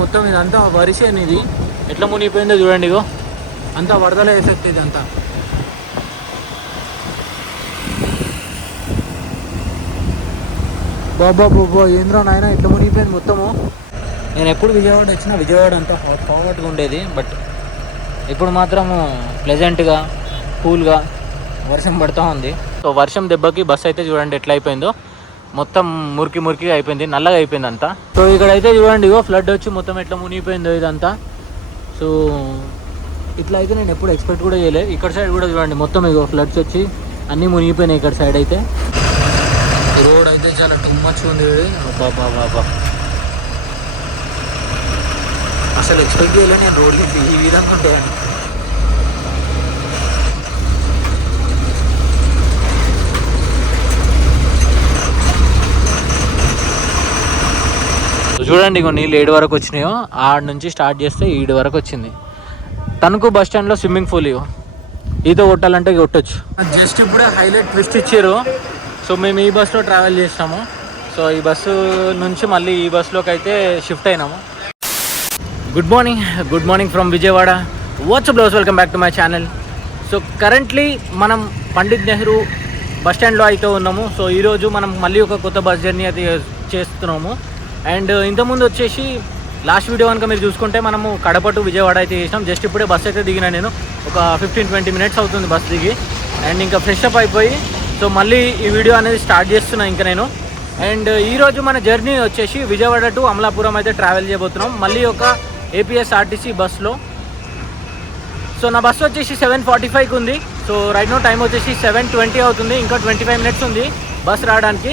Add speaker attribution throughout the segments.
Speaker 1: మొత్తం ఇదంతా వరిసేను ఇది ఎట్లా మునిగిపోయిందో చూడండి ఇగో. అంతా వరదల ఎఫెక్ట్ ఇదంతా అంతా. బాబా బాబా ఏంద్రా నాయన ఎట్లా మునిగిపోయింది మొత్తము? నేను ఎప్పుడు విజయవాడ వచ్చినా విజయవాడ అంతా ఫార్వర్డ్గా ఉండేది బట్ ఇప్పుడు మాత్రం ప్లెజెంట్గా కూల్గా వర్షం పడుతూ ఉంది. సో వర్షం దెబ్బకి బస్ అయితే చూడండి ఎట్లా అయిపోయిందో. మొత్తం మురికి మురికి అయిపోయింది నల్లగా అయిపోయింది అంతా సో ఇక్కడ అయితే చూడండి ఇగో ఫ్లడ్ వచ్చి మొత్తం ఎట్లా మునిగిపోయిందో ఇదంతా. సో ఇట్లా అయితే నేను ఎప్పుడు ఎక్స్పెక్ట్ కూడా చేయలేదు ఇక్కడ సైడ్ కూడా చూడండి మొత్తం ఇగో ఫ్లడ్స్ వచ్చి అన్నీ మునిగిపోయినాయి ఇక్కడ సైడ్ అయితే. రోడ్ అయితే చాలా టూ ఉంది బాబా బాబా అసలు ఎక్స్పెక్ట్ చేయలేదు నేను రోడ్కి ఈ విధంగా ఉంటాయని చూడండి ఇంకో నీళ్ళు ఏడు వరకు వచ్చినాయో ఆడ నుంచి స్టార్ట్ చేస్తే ఈడు వరకు వచ్చింది. తణుకు బస్ స్టాండ్లో స్విమ్మింగ్ పూల్ ఇగో. ఈత కొట్టాలంటే కొట్టచ్చు. జస్ట్ ఇప్పుడే హైలైట్ ట్విస్ట్ ఇచ్చారు. సో మేము ఈ బస్సులో ట్రావెల్ చేస్తాము సో ఈ బస్సు నుంచి మళ్ళీ ఈ బస్సులోకి అయితే shift అయినాము. Good morning good morning from Vijayawada. What's up blouse welcome back to my channel so currently మనం పండిత్ నెహ్రూ బస్ స్టాండ్లో అయితే ఉన్నాము. సో ఈరోజు మనం మళ్ళీ ఒక కొత్త బస్ జర్నీ అయితే చేస్తున్నాము. అండ్ ఇంతకుముందు వచ్చేసి లాస్ట్ వీడియో కనుక మీరు చూసుకుంటే మనము కడప టు విజయవాడ అయితే చేసినాం. జస్ట్ ఇప్పుడే బస్ అయితే దిగిన నేను. ఒక ఫిఫ్టీన్ ట్వంటీ మినిట్స్ అవుతుంది బస్ దిగి. అండ్ ఇంకా ఫ్రెష్ అప్ అయిపోయి సో మళ్ళీ ఈ వీడియో అనేది స్టార్ట్ చేస్తున్నా ఇంకా నేను. అండ్ ఈరోజు మన జర్నీ వచ్చేసి విజయవాడ టు అమలాపురం అయితే ట్రావెల్ చేయబోతున్నాం. మళ్ళీ ఒక ఏపీఎస్ఆర్టీసీ బస్లో సో నా బస్సు వచ్చేసి సెవెన్ ఫార్టీ ఫైవ్కి ఉంది. సో రైట్ నో టైం వచ్చేసి సెవెన్ ట్వంటీ అవుతుంది. ఇంకా ట్వంటీ ఫైవ్ మినిట్స్ ఉంది బస్ రావడానికి.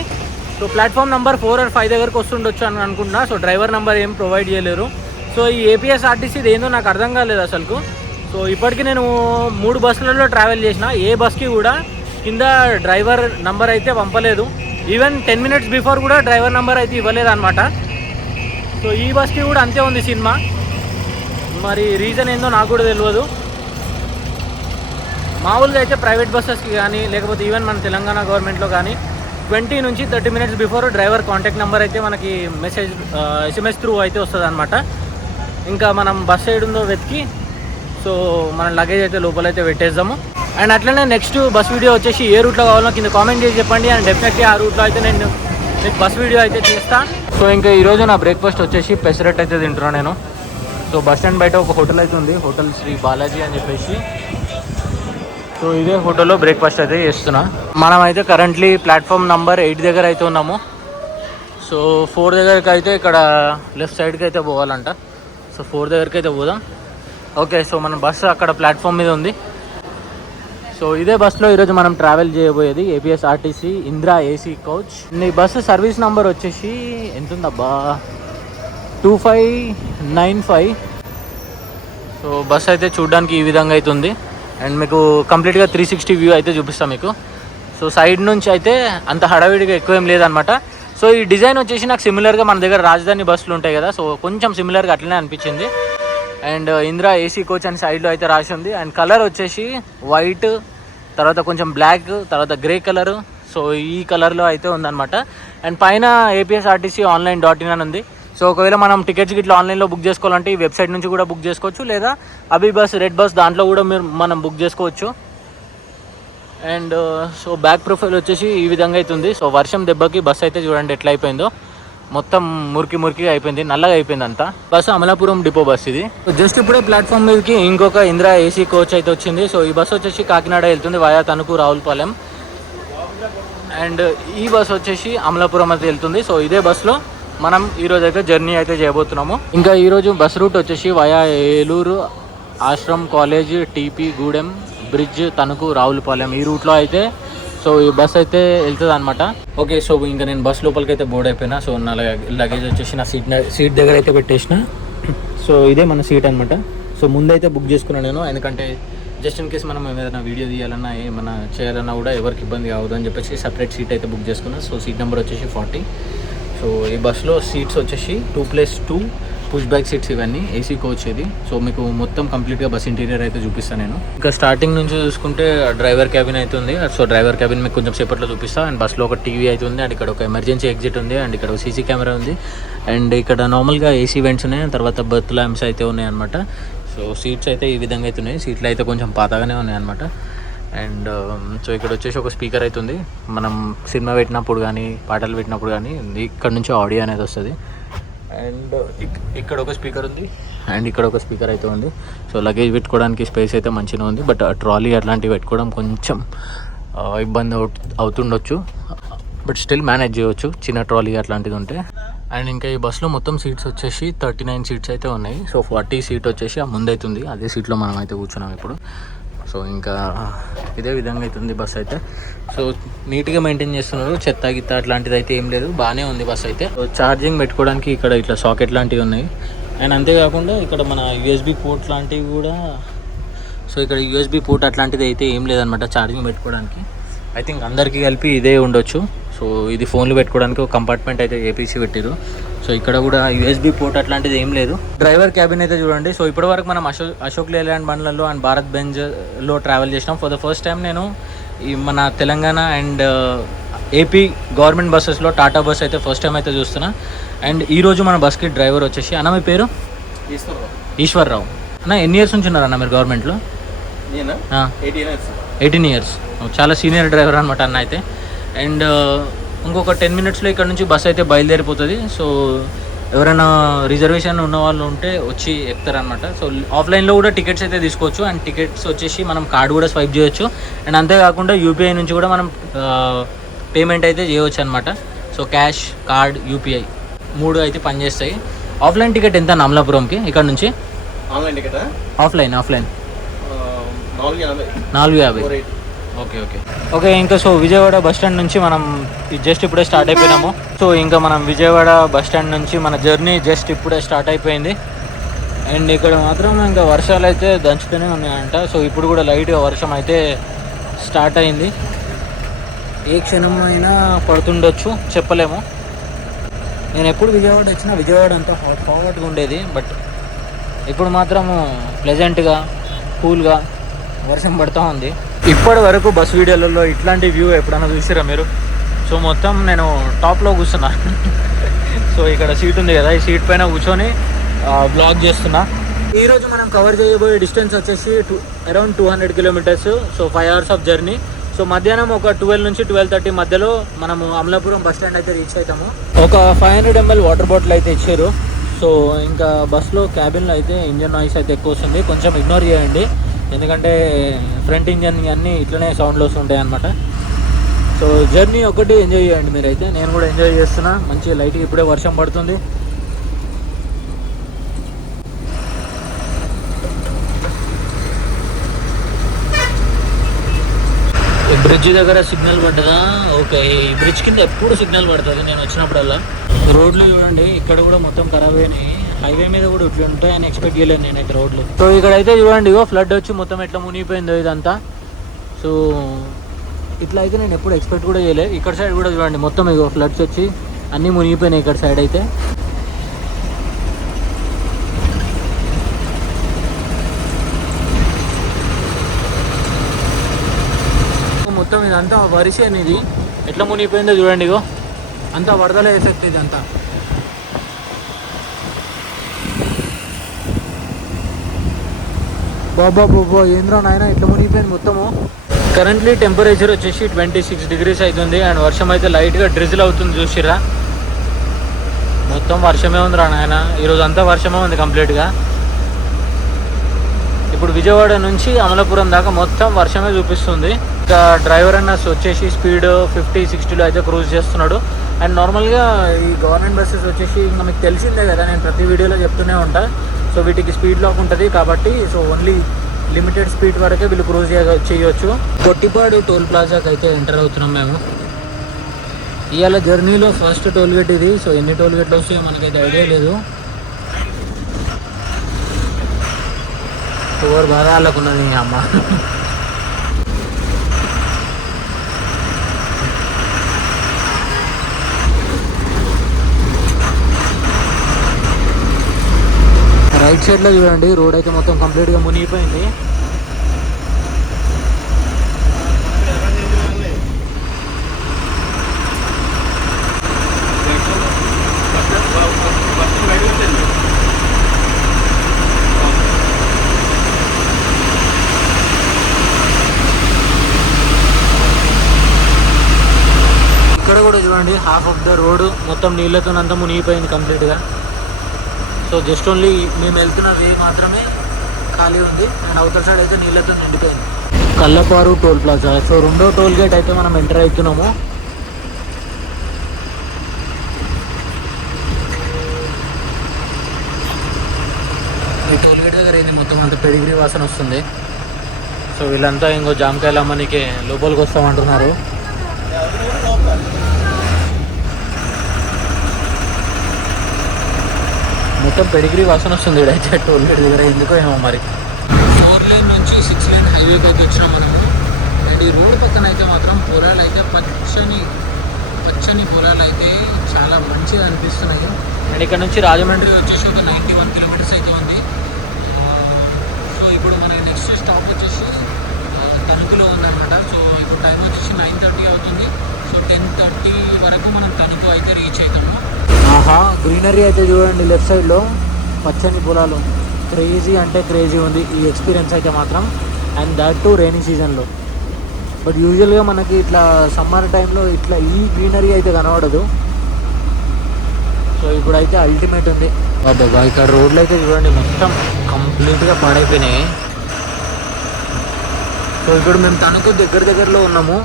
Speaker 1: So platform number four or five దగ్గరకు వస్తుండొచ్చు అని అనుకుంటున్నా. సో డ్రైవర్ నెంబర్ ఏం ప్రొవైడ్ చేయలేరు. సో ఈ ఏపీఎస్ఆర్టీసీ ఏందో నాకు అర్థం కాలేదు అసలుకు. సో ఇప్పటికీ నేను మూడు బస్సులలో ట్రావెల్ చేసిన. ఏ బస్కి కూడా కింద డ్రైవర్ నంబర్ అయితే పంపలేదు. ఈవెన్ టెన్ మినిట్స్ బిఫోర్ కూడా డ్రైవర్ నెంబర్ అయితే ఇవ్వలేదు అనమాట సో ఈ బస్కి కూడా అంతే ఉంది సినిమా. మరి రీజన్ ఏందో నాకు కూడా తెలియదు. మామూలుగా అయితే ప్రైవేట్ బస్సెస్కి కానీ లేకపోతే ఈవెన్ మన తెలంగాణ గవర్నమెంట్లో కానీ ట్వంటీ నుంచి thirty minutes before driver contact number అయితే మనకి మెసేజ్ ఎస్ఎంఎస్ త్రూ అయితే వస్తుంది అనమాట ఇంకా మనం బస్ సైడ్ ఉందో వెతికి సో మన లగేజ్ అయితే లోపలైతే పెట్టేద్దాము. అండ్ అట్లనే నెక్స్ట్ బస్ వీడియో వచ్చేసి ఏ రూట్లో కావాలో కింద కామెంట్ చేసి చెప్పండి. అండ్ డెఫినెట్లీ ఆ రూట్లో అయితే నేను మీకు బస్ వీడియో అయితే చేస్తా సో ఇంకా ఈరోజు నా బ్రేక్ఫాస్ట్ వచ్చేసి పెసరెట్ అయితే తింటున్నాను నేను. సో బస్ స్టాండ్ బయట ఒక హోటల్ అయితే ఉంది. హోటల్ శ్రీ బాలాజీ అని చెప్పేసి సో ఇదే హోటల్లో బ్రేక్ఫాస్ట్ అయితే చేస్తున్నా. మనం అయితే కరెంట్లీ ప్లాట్ఫామ్ నంబర్ ఎయిట్ దగ్గర అయితే ఉన్నాము. సో ఫోర్ దగ్గరకి అయితే ఇక్కడ లెఫ్ట్ సైడ్కి అయితే పోవాలంట. సో ఫోర్ దగ్గరికి అయితే పోదాం. ఓకే సో మన బస్సు అక్కడ ప్లాట్ఫామ్ మీద ఉంది. సో ఇదే బస్సులో ఈరోజు మనం ట్రావెల్ చేయబోయేది ఏపీఎస్ఆర్టీసీ ఇంద్రా ఏసీ కోచ్ నీ బస్సు సర్వీస్ నెంబర్ వచ్చేసి ఎంత ఉందబ్బా two five nine five so bus అయితే చూడడానికి ఈ విధంగా అయితే ఉంది. అండ్ మీకు కంప్లీట్గా త్రీ సిక్స్టీ వ్యూ అయితే చూపిస్తాం మీకు. సో సైడ్ నుంచి అయితే అంత హడావిడిగా ఎక్కువ ఏం లేదనమాట సో ఈ డిజైన్ వచ్చేసి నాకు సిమిలర్గా మన దగ్గర రాజధాని బస్సులు ఉంటాయి కదా సో కొంచెం సిమిలర్గా అట్లనే అనిపించింది. అండ్ ఇందిరా ఏసీ కోచ్ అని సైడ్లో అయితే రాసి ఉంది. అండ్ కలర్ వచ్చేసి వైట్ తర్వాత కొంచెం బ్లాక్ తర్వాత గ్రే కలరు సో ఈ కలర్లో అయితే ఉందన్నమాట. అండ్ పైన ఏపీఎస్ఆర్టీసీ ఆన్లైన్ డాట్ ఇన్ అని ఉంది. సో ఒకవేళ మనం టికెట్స్ ఇట్లా ఆన్లైన్లో బుక్ చేసుకోవాలంటే ఈ వెబ్సైట్ నుంచి కూడా బుక్ చేసుకోవచ్చు లేదా అభి బస్ రెడ్ బస్ దాంట్లో కూడా మీరు మనం బుక్ చేసుకోవచ్చు. అండ్ సో బ్యాక్ ప్రొఫైల్ వచ్చేసి ఈ విధంగా అవుతుంది సో వర్షం దెబ్బకి బస్ అయితే చూడండి ఎట్లా అయిపోయిందో. మొత్తం మురికి మురికి అయిపోయింది నల్లగా అయిపోయింది అంతా. బస్సు అమలాపురం డిపో బస్ ఇది. జస్ట్ ఇప్పుడే ప్లాట్ఫామ్ మీదకి ఇంకొక ఇందిరా ఏసీ కోచ్ అయితే వచ్చింది. సో ఈ బస్ వచ్చేసి కాకినాడ వెళ్తుంది వయా తణుకు రావులపాలెం. అండ్ ఈ బస్సు వచ్చేసి అమలాపురం అయితే వెళ్తుంది. సో ఇదే బస్సులో మనం ఈ అయితే జర్నీ అయితే చేయబోతున్నాము. ఇంకా ఈరోజు బస్ రూట్ వచ్చేసి via Eluru Ashram college TP Gudem bridge Tanuku Ravulapalem ఈ రూట్లో అయితే. సో ఈ బస్ అయితే వెళ్తుంది అనమాట ఓకే సో ఇంకా నేను బస్ లోపలికి అయితే బోర్డ్ అయిపోయినా. సో నా లగేజ్ వచ్చేసి నా సీట్ సీట్ దగ్గర అయితే పెట్టేసిన. సో ఇదే మన సీట్ అనమాట సో ముందైతే బుక్ చేసుకున్నాను నేను. ఎందుకంటే జస్ట్ ఇన్ కేస్ మనం ఏదైనా వీడియో తీయాలన్నా ఏమైనా చేయాలన్నా కూడా ఎవరికి ఇబ్బంది కావద్దు అని చెప్పేసి సపరేట్ సీట్ అయితే బుక్ చేసుకున్నాను సో సీట్ నెంబర్ వచ్చేసి ఫార్టీ సో ఈ బస్సులో సీట్స్ వచ్చేసి two plus two push back seats ఇవన్నీ ఏసీ కోచ్ ఇది. సో మీకు మొత్తం కంప్లీట్గా బస్ ఇంటీరియర్ అయితే చూపిస్తాను నేను. ఇంకా స్టార్టింగ్ నుంచి చూసుకుంటే డ్రైవర్ క్యాబిన్ అయితే ఉంది. సో డ్రైవర్ క్యాబిన్ మీకు కొంచెం సేపట్లో చూపిస్తాను అండ్ బస్లో ఒక టీవీ అయితే ఉంది. అండ్ ఇక్కడ ఒక ఎమర్జెన్సీ ఎగ్జిట్ ఉంది. అండ్ ఇక్కడ ఒక సీసీ కెమెరా ఉంది. అండ్ ఇక్కడ నార్మల్గా ఏసీ వెంట్స్ ఉన్నాయి. తర్వాత బర్త్ ల్యాంప్స్ అయితే ఉన్నాయి అనమాట సో సీట్స్ అయితే ఈ విధంగా అయితే ఉన్నాయి. సీట్లు అయితే కొంచెం పాతగానే ఉన్నాయి అనమాట అండ్ um, సో ఇక్కడ వచ్చేసి ఒక స్పీకర్ అవుతుంది మనం సినిమా పెట్టినప్పుడు కానీ పాటలు పెట్టినప్పుడు కానీ ఇక్కడ నుంచి ఆడియో అనేది వస్తుంది. అండ్ ఇక్కడ ఒక స్పీకర్ ఉంది. అండ్ ఇక్కడ ఒక స్పీకర్ అయితే ఉంది. సో లగేజ్ పెట్టుకోవడానికి స్పేస్ అయితే మంచిగా ఉంది. బట్ ట్రాలీ అట్లాంటివి పెట్టుకోవడం కొంచెం ఇబ్బంది అవుట్ అవుతుండొచ్చు. బట్ స్టిల్ మేనేజ్ చేయవచ్చు చిన్న ట్రాలీ అట్లాంటిది ఉంటే. అండ్ ఇంకా ఈ బస్సులో మొత్తం సీట్స్ వచ్చేసి థర్టీ నైన్ సీట్స్ అయితే ఉన్నాయి. సో ఫార్టీ సీట్ వచ్చేసి ఆ ముందైతుంది. అదే సీట్లో మనం అయితే కూర్చున్నాం ఇప్పుడు. సో ఇంకా ఇదే విధంగా అవుతుంది బస్ అయితే. సో నీట్గా మెయింటైన్ చేస్తున్నారు. చెత్త గిత్త అట్లాంటిది అయితే ఏం లేదు. బాగానే ఉంది బస్ అయితే. సో ఛార్జింగ్ పెట్టుకోవడానికి ఇక్కడ ఇట్లా సాకెట్ లాంటివి ఉన్నాయి. అండ్ అంతేకాకుండా ఇక్కడ మన యూఎస్బి పోర్ట్ లాంటివి కూడా సో ఇక్కడ యూఎస్బి పోర్ట్ అట్లాంటిది అయితే ఏం లేదనమాట ఛార్జింగ్ పెట్టుకోవడానికి. ఐ థింక్ అందరికీ కలిపి ఇదే ఉండొచ్చు. సో ఇది ఫోన్లు పెట్టుకోవడానికి ఒక కంపార్ట్మెంట్ అయితే ఏపీసీ పెట్టారు. సో ఇక్కడ కూడా యూఎస్బి పోర్ట్ అట్లాంటిది ఏం లేదు. డ్రైవర్ క్యాబిన్ అయితే చూడండి. సో ఇప్పటి వరకు మనం అశోక్ అశోక్ లేలాండ్ బండ్లలో అండ్ భారత్ బెంజ్లో ట్రావెల్ చేసినాం. ఫర్ ద ఫస్ట్ టైం నేను ఈ మన తెలంగాణ అండ్ ఏపీ గవర్నమెంట్ బస్సెస్లో టాటా బస్ అయితే ఫస్ట్ టైం అయితే చూస్తున్నా. అండ్ ఈ రోజు మన బస్కి డ్రైవర్ వచ్చేసి అన్న మీ పేరు? ఈశ్వర్రావు అన్న ఎన్ని ఇయర్స్ నుంచి ఉన్నారన్న మీరు గవర్నమెంట్లో ఎయిటీన్ ఇయర్స్ చాలా సీనియర్ డ్రైవర్ అనమాట అన్న అయితే. అండ్ ఇంకొక టెన్ మినిట్స్లో ఇక్కడ నుంచి బస్ అయితే బయలుదేరిపోతుంది. సో ఎవరైనా రిజర్వేషన్ ఉన్న వాళ్ళు ఉంటే వచ్చి ఎక్కుతారనమాట సో ఆఫ్లైన్లో కూడా టికెట్స్ అయితే తీసుకోవచ్చు. అండ్ టికెట్స్ వచ్చేసి మనం కార్డు కూడా స్వైప్ చేయొచ్చు. అండ్ అంతేకాకుండా యూపీఐ నుంచి కూడా మనం పేమెంట్ అయితే చేయవచ్చు అనమాట సో క్యాష్ కార్డ్ యూపీఐ మూడు అయితే పనిచేస్తాయి. ఆఫ్లైన్ టికెట్ ఎంత అమలాపురంకి? ఇక్కడ నుంచి?
Speaker 2: ఆన్లైన్ టికెట్
Speaker 1: ఆఫ్లైన్ ఆఫ్లైన్
Speaker 2: నాలుగు
Speaker 1: యాభై. Okay okay. ఓకే ఇంకా సో విజయవాడ బస్ స్టాండ్ నుంచి మనం జస్ట్ ఇప్పుడే స్టార్ట్ అయిపోయినాము. సో ఇంకా మనం విజయవాడ బస్ స్టాండ్ నుంచి మన జర్నీ జస్ట్ ఇప్పుడే స్టార్ట్ అయిపోయింది. అండ్ ఇక్కడ మాత్రం ఇంకా వర్షాలు అయితే దంచుతూనే ఉన్నాయంట. సో ఇప్పుడు కూడా లైట్గా వర్షం అయితే స్టార్ట్ అయింది. ఏ క్షణం అయినా పడుతుండొచ్చు చెప్పలేము. నేను ఎప్పుడు విజయవాడ వచ్చినా విజయవాడ అంతా హాట్ హాట్గా ఉండేది. బట్ ఇప్పుడు మాత్రం ప్లెజెంట్గా కూల్గా వర్షం పడుతూ ఉంది. ఇప్పటి వరకు బస్ వీడియోలలో ఇట్లాంటి వ్యూ ఎప్పుడైనా చూసిరా మీరు? సో మొత్తం నేను టాప్లో కూర్చున్నా. సో ఇక్కడ సీట్ ఉంది కదా ఈ సీట్ పైన కూర్చొని బ్లాగ్ చేస్తున్నా. ఈరోజు మనం కవర్ చేయబోయే డిస్టెన్స్ వచ్చేసి two around two hundred kilometers so five hours of journey so మధ్యాహ్నం ఒక ట్వెల్వ్ నుంచి ట్వెల్వ్ థర్టీ మధ్యలో మనము అమలాపురం బస్ స్టాండ్ అయితే రీచ్ అవుతాము ఒక five hundred ML water bottle అయితే ఇచ్చారు. సో ఇంకా బస్లో క్యాబిన్లో అయితే ఇంజన్ నాయిస్ అయితే ఎక్కువ వస్తుంది. కొంచెం ఇగ్నోర్ చేయండి. ఎందుకంటే ఫ్రంట్ ఇంజన్ అన్నీ ఇట్లనే సౌండ్లు వస్తుంటాయి అనమాట సో జర్నీ ఒకటి ఎంజాయ్ చేయండి మీరైతే. నేను కూడా ఎంజాయ్ చేస్తున్నా. మంచి లైట్గా ఇప్పుడే వర్షం పడుతుంది. బ్రిడ్జ్ దగ్గర సిగ్నల్ పడ్డదా? ఓకే ఈ బ్రిడ్జ్ కింద ఎప్పుడు సిగ్నల్ పడుతుంది? నేను వచ్చినప్పుడల్లా. రోడ్లు చూడండి ఇక్కడ కూడా మొత్తం ఖరాబ్ అయినాయి. హైవే మీద కూడా ఇట్లా ఉంటాయని ఎక్స్పెక్ట్ చేయలేదు నేనైతే రోడ్లు. సో ఇక్కడ అయితే చూడండి ఇగో ఫ్లడ్ వచ్చి మొత్తం ఎట్లా మునిగిపోయిందో ఇదంతా. సో ఇట్లా అయితే నేను ఎప్పుడు ఎక్స్పెక్ట్ కూడా చేయలేదు ఇక్కడ సైడ్ కూడా చూడండి మొత్తం ఇగో ఫ్లడ్స్ వచ్చి అన్నీ మునిగిపోయినాయి ఇక్కడ సైడ్ అయితే. మొత్తం ఇదంతా వరిసేనిది ఎట్లా మునిగిపోయిందో చూడండి ఇగో. అంతా వరదల ఎఫెక్ట్ ఇదంతా. బాబా బాబా ఏంద్రా నాయన ఇట్లా మునిగిపోయింది మొత్తము? కరెంట్లీ టెంపరేచర్ వచ్చేసి ట్వంటీ సిక్స్ డిగ్రీస్ అవుతుంది అండ్ వర్షం అయితే లైట్గా డ్రిజిల్ అవుతుంది చూసిరా మొత్తం వర్షమే ఉందిరా నాయన. ఈరోజు అంతా వర్షమే ఉంది కంప్లీట్గా ఇప్పుడు విజయవాడ నుంచి అమలాపురం దాకా మొత్తం వర్షమే చూపిస్తుంది. ఇంకా డ్రైవర్ అన్న వచ్చేసి స్పీడ్ ఫిఫ్టీ సిక్స్టీలో అయితే క్రూజ్ చేస్తున్నాడు. అండ్ నార్మల్గా ఈ గవర్నమెంట్ బస్సెస్ వచ్చేసి ఇంకా మీకు తెలిసిందే కదా నేను ప్రతి వీడియోలో చెప్తూనే ఉంటాను సో వీటికి స్పీడ్ లాక్ ఉంటుంది కాబట్టి సో ఓన్లీ లిమిటెడ్ స్పీడ్ వరకే వీళ్ళు క్రూజ్ చేయొచ్చు. కొట్టిపాడు టోల్ ప్లాజాకి అయితే ఎంటర్ అవుతున్నాం మేము. ఇవాళ జర్నీలో ఫస్ట్ టోల్ గేట్ ఇది సో ఎన్ని టోల్ గేట్లు వస్తాయో మనకైతే ఐడియా లేదు. ఎవరు బాధ వాళ్ళకున్నది అమ్మ? రైట్ సైడ్లో చూడండి. రోడ్ అయితే మొత్తం కంప్లీట్గా మునిగిపోయింది. ఇక్కడ కూడా చూడండి హాఫ్ ఆఫ్ ద రోడ్ మొత్తం నీళ్ళతో అంతా మునిగిపోయింది కంప్లీట్గా సో జస్ట్ ఓన్లీ మేము వెళ్తున్న వే మాత్రమే ఖాళీ ఉంది. అండ్ అవతల సైడ్ అయితే నీళ్ళతో నిండిపోయింది. Kallaparu toll plaza. సో రెండో టోల్ గేట్ అయితే మనం ఎంటర్ అవుతున్నాము. ఈ టోల్ గేట్ దగ్గర ఏంది? మొత్తం అంత పెడిగిరి వాసన వస్తుంది. సో వీళ్ళంతా ఇంకో జామకాయలు అమ్మనికి లోపలికి వస్తామంటున్నారు. మొత్తం పెడిగిరి వాసన వస్తుంది ఇక్కడైతే టోల్ గేట్ దగ్గర? ఎందుకో ఏమో మరి. ఫోర్ లేన్ నుంచి సిక్స్ లేన్ హైవేకి అయితే వచ్చినాం మనము అండ్ ఈ రోడ్ పక్కన అయితే మాత్రం పొలాలు అయితే పచ్చని పచ్చని పొలాలు అయితే చాలా మంచిగా అనిపిస్తున్నాయి. అండ్ ఇక్కడ నుంచి రాజమండ్రి వచ్చేసి ఒక నైంటీ వన్ కిలోమీటర్స్ అయితే ఉంది. సో ఇప్పుడు మన నెక్స్ట్ స్టాప్ వచ్చేసి తణుకులో ఉందన్నమాట. సో ఇప్పుడు టైం వచ్చేసి నైన్ థర్టీ అవుతుంది. సో టెన్ థర్టీ వరకు మనం తణుకు అయితే రీచ్ గ్రీనరీ అయితే చూడండి లెఫ్ట్ సైడ్లో పచ్చని పొలాలు. క్రేజీ అంటే క్రేజీ ఉంది ఈ ఎక్స్పీరియన్స్ అయితే మాత్రం. అండ్ దాట్ టు రైనీ సీజన్లో బట్ యూజువల్గా మనకి ఇట్లా సమ్మర్ టైంలో ఇట్లా ఈ గ్రీనరీ అయితే కనబడదు. సో ఇప్పుడైతే అల్టిమేట్ ఉంది. బాబా ఇక్కడ రోడ్లు అయితే చూడండి మొత్తం కంప్లీట్గా పాడైపోయినాయి. సో ఇప్పుడు మేము తణుకు దగ్గర దగ్గరలో ఉన్నాము.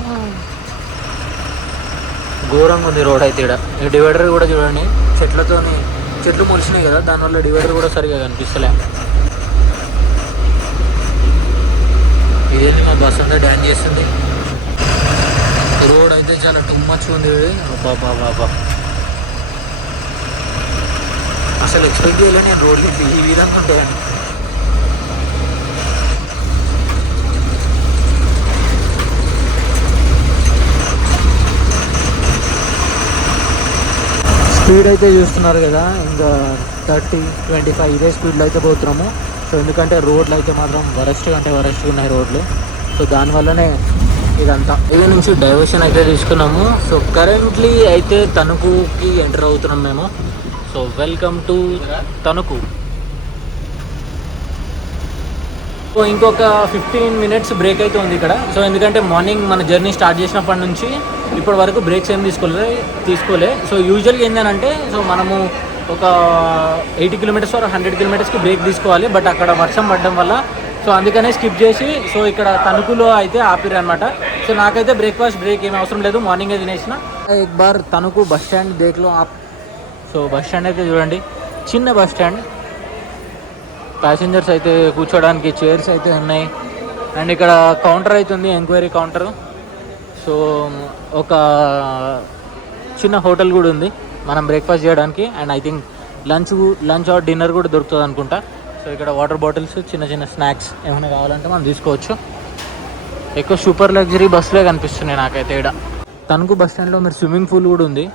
Speaker 1: ఘోరంగా ఉంది రోడ్ అయితే ఇక్కడ ఈ డివైడర్ కూడా చూడండి చెట్లతోని చెట్లు మొలిచినాయి కదా దానివల్ల డివైడర్ కూడా సరిగా కనిపిస్తలే. ఇదేంటి మా బస్ అంతా డ్యాన్ చేస్తుంది. రోడ్ అయితే చాలా టూ మచ్ ఉంది బాబా బాబా అసలు ఎక్స్పెక్ట్ చేయలే నేను రోడ్లు ఈ విధంగా ఉంటాయని. స్పీడ్ అయితే చూస్తున్నారు కదా ఇంకా థర్టీ ట్వంటీ ఫైవ్ ఇదే స్పీడ్లో అయితే పోతున్నాము. సో ఎందుకంటే రోడ్లు అయితే మాత్రం వరస్ట్ అంటే వరస్ట్గా ఉన్నాయి రోడ్లు. సో దానివల్లనే ఇదంతా. ఇది నుంచి డైవర్షన్ అయితే తీసుకున్నాము. సో కరెంట్లీ అయితే తణుకుకి ఎంటర్ అవుతున్నాం మేము. So welcome to Tanuku. So ఇంకొక ఫిఫ్టీన్ మినిట్స్ బ్రేక్ అయితే ఉంది ఇక్కడ. సో ఎందుకంటే మార్నింగ్ మన జర్నీ స్టార్ట్ చేసినప్పటి నుంచి ఇప్పటి వరకు బ్రేక్స్ ఏం తీసుకోలే తీసుకోలే. సో యూజువల్గా ఏంటంటే సో మనము ఒక ఎయిటీ కిలోమీటర్స్ ఆర్ హండ్రెడ్ కిలోమీటర్స్కి బ్రేక్ తీసుకోవాలి బట్ అక్కడ వర్షం పడడం వల్ల. సో అందుకనే స్కిప్ చేసి సో ఇక్కడ తణుకులో అయితే ఆపిరు అనమాట సో నాకైతే బ్రేక్ఫాస్ట్ బ్రేక్ ఏం అవసరం లేదు మార్నింగే తినేసిన. ఎక్ బార్ తణుకు బస్ స్టాండ్ దేక్లో ఆప్. సో బస్ స్టాండ్ అయితే చూడండి చిన్న బస్ స్టాండ్. ప్యాసింజర్స్ అయితే కూర్చోడానికి చైర్స్ అయితే ఉన్నాయి. అండ్ ఇక్కడ కౌంటర్ అయితే ఉంది ఎంక్వైరీ కౌంటర్ సో ఒక చిన్న హోటల్ కూడా ఉంది. మనం బ్రేక్ఫాస్ట్ చేయడానికి and I think lunch lunch or dinner కూడా దొరుకుతుంది అనుకుంటా. సో ఇక్కడ వాటర్ బాటిల్స్ చిన్న చిన్న స్నాక్స్ ఏమైనా కావాలంటే మనం తీసుకోవచ్చు. ఎక్కువ సూపర్ లగ్జరీ బస్సులే కనిపిస్తున్నాయి నాకైతే ఇక్కడ. తణుకు బస్ స్టాండ్లో మీరు స్విమ్మింగ్ పూల్ కూడా ఉంది.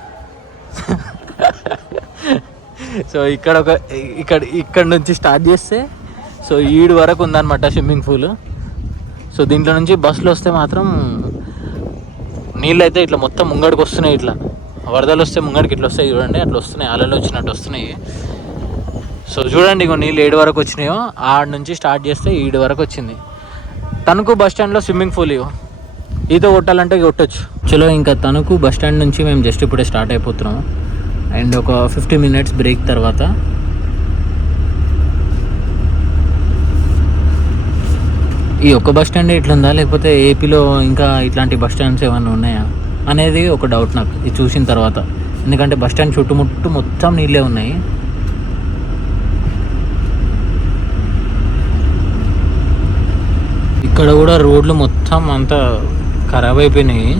Speaker 1: సో ఇక్కడ ఒక ఇక్కడ ఇక్కడ నుంచి స్టార్ట్ చేస్తే సో ఈడు వరకు ఉందన్నమాట స్విమ్మింగ్ పూల్ సో దీంట్లో నుంచి బస్సులు వస్తే మాత్రం నీళ్ళు అయితే ఇట్లా మొత్తం ముంగడికి వస్తున్నాయి ఇట్లా. వరదలు వస్తే ముంగడికి ఇట్లా వస్తాయి చూడండి అట్లా వస్తున్నాయి అలలు వచ్చినట్టు వస్తున్నాయి. సో చూడండి ఇగో నీళ్ళు ఏడు వరకు వచ్చినాయో ఆడ నుంచి స్టార్ట్ చేస్తే ఈడు వరకు వచ్చింది. తణుకు బస్ స్టాండ్లో స్విమ్మింగ్ పూల్ ఇగో. ఈత కొట్టాలంటే కొట్టచ్చు. చలో ఇంకా తణుకు బస్ స్టాండ్ నుంచి మేము జస్ట్ ఇప్పుడే స్టార్ట్ అయిపోతున్నాము. అండ్ ఒక ఫిఫ్టీ మినిట్స్ బ్రేక్ తర్వాత ఈ ఒక్క బస్ స్టాండ్ ఇట్లుందా? లేకపోతే ఏపీలో ఇంకా ఇట్లాంటి బస్ స్టాండ్స్ ఏమైనా ఉన్నాయా? అనేది ఒక డౌట్ నాకు ఇది చూసిన తర్వాత. ఎందుకంటే బస్ స్టాండ్ చుట్టుముట్టు మొత్తం నీళ్ళే ఉన్నాయి. ఇక్కడ కూడా రోడ్లు మొత్తం అంతా ఖరాబ్ అయిపోయినాయి.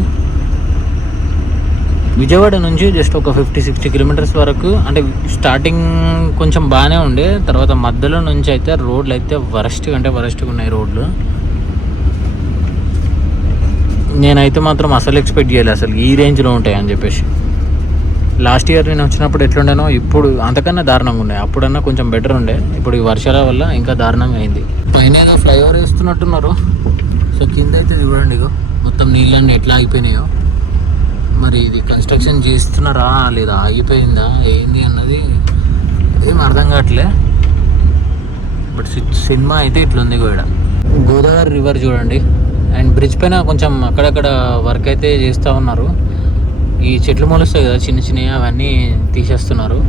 Speaker 1: విజయవాడ నుంచి జస్ట్ ఒక ఫిఫ్టీ సిక్స్టీ కిలోమీటర్స్ వరకు అంటే స్టార్టింగ్ కొంచెం బాగానే ఉండే తర్వాత మధ్యలో నుంచి అయితే రోడ్లు అయితే వరస్ట్గా అంటే వరస్ట్గా ఉన్నాయి రోడ్లు. నేనైతే మాత్రం అసలు ఎక్స్పెక్ట్ చేయలేదు అసలు ఈ రేంజ్లో ఉంటాయి అని చెప్పేసి. లాస్ట్ ఇయర్ నేను వచ్చినప్పుడు ఎట్లుండేనో ఇప్పుడు అంతకన్నా దారుణంగా ఉండే అప్పుడన్నా కొంచెం బెటర్ ఉండే ఇప్పుడు ఈ వర్షాల వల్ల ఇంకా దారుణంగా అయింది. పైన ఏదో ఫ్లైఓవర్ వేస్తున్నట్టున్నారు. సో కింద అయితే చూడండి ఇగో మొత్తం నీళ్ళన్నీ ఎట్లా ఆగిపోయినాయో. మరి ఇది కన్స్ట్రక్షన్ చేస్తున్నారా లేదా ఆగిపోయిందా? ఏంది అన్నది ఏం అర్థం కావట్లే. బట్ సినిమా అయితే ఇట్లుంది కూడా గోదావరి రివర్ చూడండి. అండ్ బ్రిడ్జ్ పైన కొంచెం అక్కడక్కడ వర్క్ అయితే చేస్తూ ఉన్నారు. ఈ చెట్లు మొలుస్తాయి కదా చిన్న చిన్నవి అవన్నీ తీసేస్తున్నారు.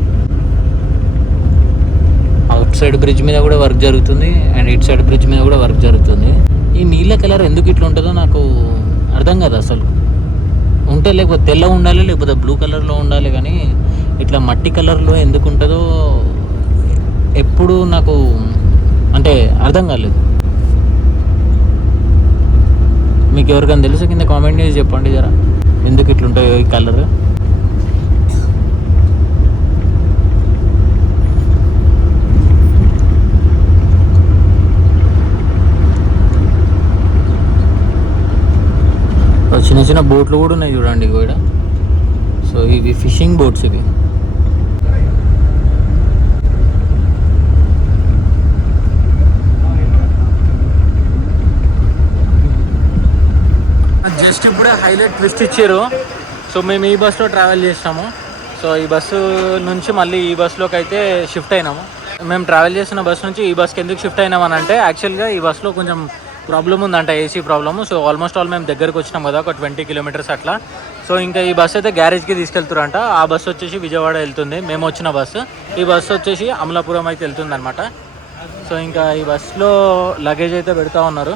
Speaker 1: అవుట్ సైడ్ బ్రిడ్జ్ మీద కూడా వర్క్ జరుగుతుంది అండ్ ఇటు సైడ్ బ్రిడ్జ్ మీద కూడా వర్క్ జరుగుతుంది. ఈ నీళ్ళ కలర్ ఎందుకు ఇట్లా ఉంటుందో నాకు అర్థం కాదు అసలు. ఉంటే లేకపోతే తెల్ల ఉండాలి లేకపోతే బ్లూ కలర్లో ఉండాలి కానీ ఇట్లా మట్టి కలర్లో ఎందుకు ఉంటుందో ఎప్పుడు నాకు అంటే అర్థం కాలేదు. మీకు ఎవరికైనా తెలుసు? కింద కామెంట్ చేసి చెప్పండి జరా. ఎందుకు ఇట్లుంటాయో ఈ కలర్ చిన్న బోట్లు కూడా ఉన్నాయి చూడండి ఇక్కడ సో ఇవి ఫిషింగ్ బోట్స్ ఇవి. జస్ట్ ఇప్పుడే హైలైట్ ట్విస్ట్ ఇచ్చారు. సో మేము ఈ బస్సులో ట్రావెల్ చేసినాము. సో ఈ బస్సు నుంచి మళ్ళీ ఈ బస్సులోకి అయితే షిఫ్ట్ అయినాము. మేము ట్రావెల్ చేసిన బస్ నుంచి ఈ బస్కి ఎందుకు షిఫ్ట్ అయినామని అంటే యాక్చువల్గా ఈ బస్సులో కొంచెం ప్రాబ్లం ఉందంట AC problem. So almost all మేము దగ్గరకు వచ్చినాం కదా ఒక ట్వంటీ కిలోమీటర్స్ అట్లా. సో ఇంకా ఈ బస్సు అయితే గ్యారేజ్కి తీసుకెళ్తారంట. ఆ బస్సు వచ్చేసి విజయవాడ వెళ్తుంది. మేము వచ్చిన బస్సు ఈ బస్సు వచ్చేసి అమలాపురం అయితే వెళ్తుంది అనమాట సో ఇంకా ఈ బస్సులో లగేజ్ అయితే పెడతా ఉన్నారు.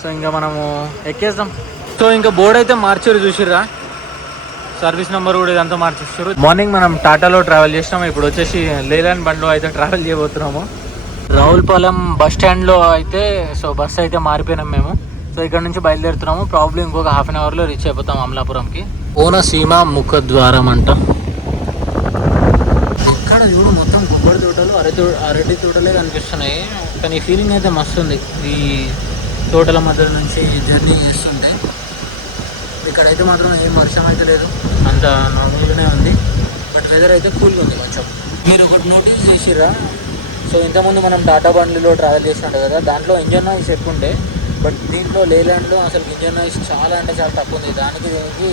Speaker 1: సో ఇంకా మనము ఎక్కేద్దాం. సో ఇంకా బోర్డు అయితే మార్చారు చూసిర్రా? సర్వీస్ నెంబర్ కూడా ఇదంతా మార్చేస్తారు. మార్నింగ్ మనం టాటాలో ట్రావెల్ చేసినాము. ఇప్పుడు వచ్చేసి లేలాండ్ బండ్లో అయితే ట్రావెల్ చేయబోతున్నాము. రావులపాలెం బస్ స్టాండ్లో అయితే సో బస్ అయితే మారిపోయినాం మేము. సో ఇక్కడ నుంచి బయలుదేరుతున్నాము. ప్రాబ్లం ఇంకొక హాఫ్ అన్ అవర్లో రీచ్ అయిపోతాం అమలాపురంకి. ఓనసీమ ముఖద్వారం అంట. ఇక్కడ చూడు మొత్తం కొబ్బరి తోటలు అరటి అరటి తోటలే కనిపిస్తున్నాయి. కానీ ఫీలింగ్ అయితే మస్తు ఉంది. ఈ తోటల మధ్య నుంచి జర్నీ చేస్తుంటే. ఇక్కడైతే మాత్రం ఏం వర్షం అయితే లేదు. అంత నార్మల్గానే ఉంది. బట్ వెదర్ అయితే కూల్గా ఉంది కొంచెం. మీరు ఒకటి నోటీస్ చేసిర్రా? సో ఇంతకుముందు మనం టాటా బండ్లలో ట్రావెల్ చేసినట్టు కదా దాంట్లో ఇంజన్ నాయిస్ ఎక్కువ ఉండే బట్ దీంట్లో లేలాండ్లో అసలు ఇంజన్ నాయిస్ చాలా అంటే చాలా తక్కువ ఉంది. దానికి దీనికి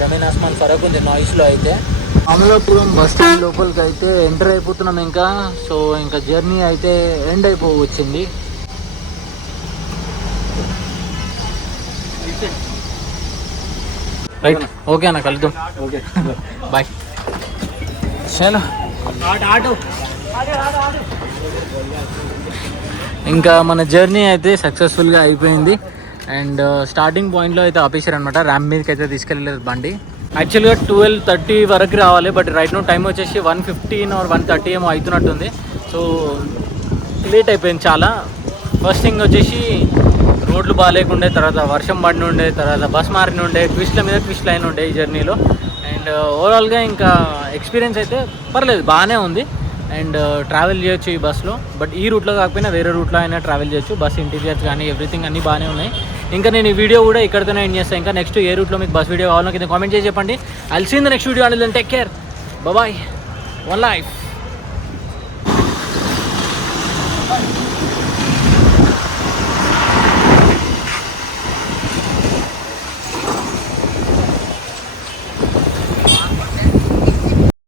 Speaker 1: జమీన్ ఆస్మాన్ ఫరక్ ఉంది నాయిస్లో అయితే. అమలాపురం బస్ స్టాండ్ లోపలికి అయితే ఎంటర్ అయిపోతున్నాం ఇంకా. సో ఇంకా జర్నీ అయితే ఎండ్ అయిపోవచ్చింది. రైట్ ఓకే అన్న కలుద్దాం.
Speaker 2: ఓకే
Speaker 1: బాయ్ చలో ఇంకా మన జర్నీ అయితే సక్సెస్ఫుల్గా అయిపోయింది. అండ్ స్టార్టింగ్ పాయింట్లో అయితే ఆపేశారు అనమాట ర్యామ్ మీదకి అయితే తీసుకెళ్ళలేదు బండి. యాక్చువల్గా ట్వెల్వ్ థర్టీ వరకు రావాలి బట్ రైట్ నో టైం వచ్చేసి one fifteen or one thirty ఏమో అవుతున్నట్టుంది. సో లేట్ అయిపోయింది చాలా. ఫస్ట్ థింగ్ వచ్చేసి రోడ్లు బాగాలేకుండే తర్వాత వర్షం పడిన ఉండే తర్వాత బస్ మారిన ఉండే ట్విస్ట్ల మీద ట్విస్ట్ లైన్ ఉండే ఈ జర్నీలో అండ్ ఓవరాల్గా ఇంకా ఎక్స్పీరియన్స్ అయితే పర్లేదు బాగానే ఉంది. అండ్ ట్రావెల్ చేయొచ్చు ఈ బస్లో బట్ ఈ రూట్లో కాకపోయినా వేరే రూట్లో అయినా ట్రావెల్ చేయొచ్చు. బస్ ఇంటీరియర్స్ కానీ ఎవ్రీథింగ్ అన్నీ బాగానే ఉన్నాయి. ఇంకా నేను ఈ వీడియో కూడా ఇక్కడితోనే ఎండ్ చేస్తాను ఇంకా నెక్స్ట్ ఏ రూట్లో మీకు బస్ వీడియో కావాలో కింద కామెంట్ చేసి చెప్పండి. అల్సింది నెక్స్ట్ వీడియో అనేది take care bye one life